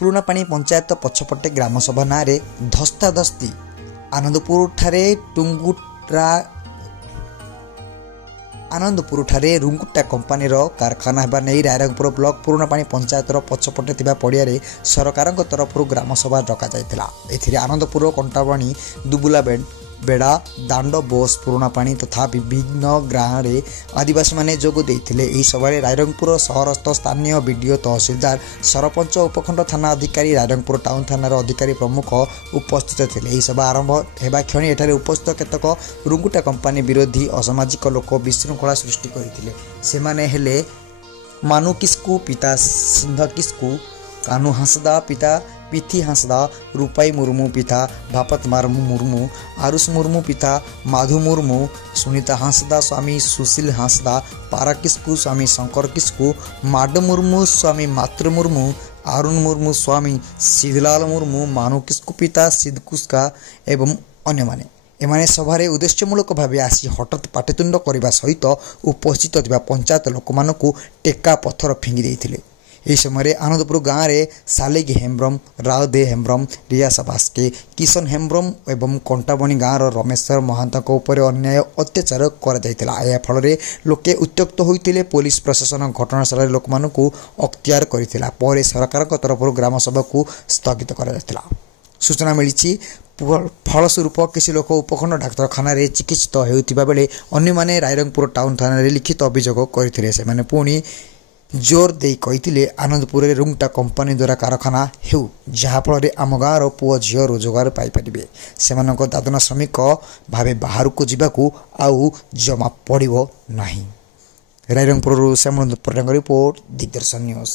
ପୁରୁଣାପାଣି ପଞ୍ଚାୟତ ପଛପଟେ ଗ୍ରାମସଭା ନାଁରେ ଧସ୍ତାଧସ୍ତି ଆନନ୍ଦପୁରଠାରେ ରୁଙ୍ଗୁଟା କମ୍ପାନୀର କାରଖାନା ହେବା ନେଇ ରାଇରଙ୍ଗପୁର ବ୍ଲକ ପୁରୁଣାପାଣି ପଞ୍ଚାୟତର ପଛପଟେ ଥିବା ପଡ଼ିଆରେ ସରକାରଙ୍କ ତରଫରୁ ଗ୍ରାମସଭା ଡକାଯାଇଥିଲା। ଏଥିରେ ଆନନ୍ଦପୁର କଣ୍ଟାବାଣୀ ଦୁବୁଲାବେଣ୍ଡ ବେଡ଼ା ଦାଣ୍ଡ ବୋସ୍ ପୁରୁଣାପାଣି ତଥା ବିଭିନ୍ନ ଗାଁରେ ଆଦିବାସୀମାନେ ଯୋଗ ଦେଇଥିଲେ। ଏହି ସଭାରେ ରାଇରଙ୍ଗପୁର ସହରସ୍ଥ ସ୍ଥାନୀୟ ବିଡ଼ିଓ ତହସିଲଦାର ସରପଞ୍ଚ ଉପଖଣ୍ଡ ଥାନା ଅଧିକାରୀ ରାଇରଙ୍ଗପୁର ଟାଉନ ଥାନାର ଅଧିକାରୀ ପ୍ରମୁଖ ଉପସ୍ଥିତ ଥିଲେ। ଏହି ସଭା ଆରମ୍ଭ ହେବା କ୍ଷଣି ଏଠାରେ ଉପସ୍ଥିତ କେତେକ ରୁଙ୍ଗୁଟା କମ୍ପାନୀ ବିରୋଧୀ ଅସାମାଜିକ ଲୋକ ବିଶୃଙ୍ଖଳା ସୃଷ୍ଟି କରିଥିଲେ। ସେମାନେ ହେଲେ ମାନୁ କିସ୍କୁ ପିତା ସିନ୍ଧ କିସ୍କୁ, କାନୁ ହାଁସଦା ପିତା ପିଥି ହାଁସଦା, ରୂପାଇ ମୁର୍ମୁ ପିତା ଭାପତ ମୁର୍ମୁ, ଆରୁଷ ମୁର୍ମୁ ପିତା ମାଧୁ ମୁର୍ମୁ, ସୁନିତା ହାଁସଦା ସ୍ୱାମୀ ସୁଶୀଲ ହାଁସଦା, ପାରା କିସ୍କୁ ସ୍ୱାମୀ ଶଙ୍କର କିସ୍କୁ, ମାଡ ମୁର୍ମୁ ସ୍ୱାମୀ ମାତୃ ମୁର୍ମୁ, ଆରୁଣ ମୁର୍ମୁ ସ୍ୱାମୀ ସିଦ୍ଧଲାଲ ମୁର୍ମୁ, ମାନୁ କିସ୍କୁ ପିତା ସିଦ୍ଧକୁସ୍କା ଏବଂ ଅନ୍ୟମାନେ। ଏମାନେ ସଭାରେ ଉଦ୍ଦେଶ୍ୟମୂଳକ ଭାବେ ଆସି ହଠାତ୍ ପାଟିତୁଣ୍ଡ କରିବା ସହିତ ଉପସ୍ଥିତ ଥିବା ପଞ୍ଚାୟତ ଲୋକମାନଙ୍କୁ ଟେକା ପଥର ଫିଙ୍ଗି ଦେଇଥିଲେ। ଏହି ସମୟରେ ଆନନ୍ଦପୁର ଗାଁରେ ସାଲେଗି ହେମ୍ବ୍ରମ, ରାଓଦେ ହେମ୍ବ୍ରମ, ରିୟାସା ବାସ୍କେ, କିଶନ ହେମ୍ବ୍ରମ ଏବଂ କଣ୍ଟାବଣୀ ଗାଁର ରମେଶ୍ୱର ମହାନ୍ତଙ୍କ ଉପରେ ଅନ୍ୟାୟ ଅତ୍ୟାଚାର କରାଯାଇଥିଲା। ଏହା ଫଳରେ ଲୋକେ ଉତ୍ତ୍ୟକ୍ତ ହୋଇଥିଲେ। ପୋଲିସ ପ୍ରଶାସନ ଘଟଣାସ୍ଥଳରେ ଲୋକମାନଙ୍କୁ ଅକ୍ତିଆର କରିଥିଲା। ପରେ ସରକାରଙ୍କ ତରଫରୁ ଗ୍ରାମସଭାକୁ ସ୍ଥଗିତ କରାଯାଇଥିଲା। ସୂଚନା ମିଳିଛି ଫଳସ୍ୱରୂପ କିଛି ଲୋକ ଉପଖଣ୍ଡ ଡାକ୍ତରଖାନାରେ ଚିକିତ୍ସିତ ହେଉଥିବା ବେଳେ ଅନ୍ୟମାନେ ରାଇରଙ୍ଗପୁର ଟାଉନ ଥାନାରେ ଲିଖିତ ଅଭିଯୋଗ କରିଥିଲେ। ସେମାନେ ପୁଣି ଜୋର ଦେଇ କହିଥିଲେ ଆନନ୍ଦପୁରରେ ରୁଙ୍ଗୁଟା କମ୍ପାନୀ ଦ୍ୱାରା କାରଖାନା ହେଉ, ଯାହାଫଳରେ ଆମ ଗାଁର ପୁଅ ଝିଅ ରୋଜଗାର ପାଇପାରିବେ। ସେମାନଙ୍କ ଦାଦନ ଶ୍ରମିକ ଭାବେ ବାହାରକୁ ଯିବାକୁ ଆଉ ଜମା ପଡ଼ିବ ନାହିଁ। ରାଇରଙ୍ଗପୁରରୁ ଶ୍ୟାମଳ ପଟ୍ଟନାୟକଙ୍କ ରିପୋର୍ଟ, ଦିଗ୍ଦର୍ଶନ ନ୍ୟୁଜ୍।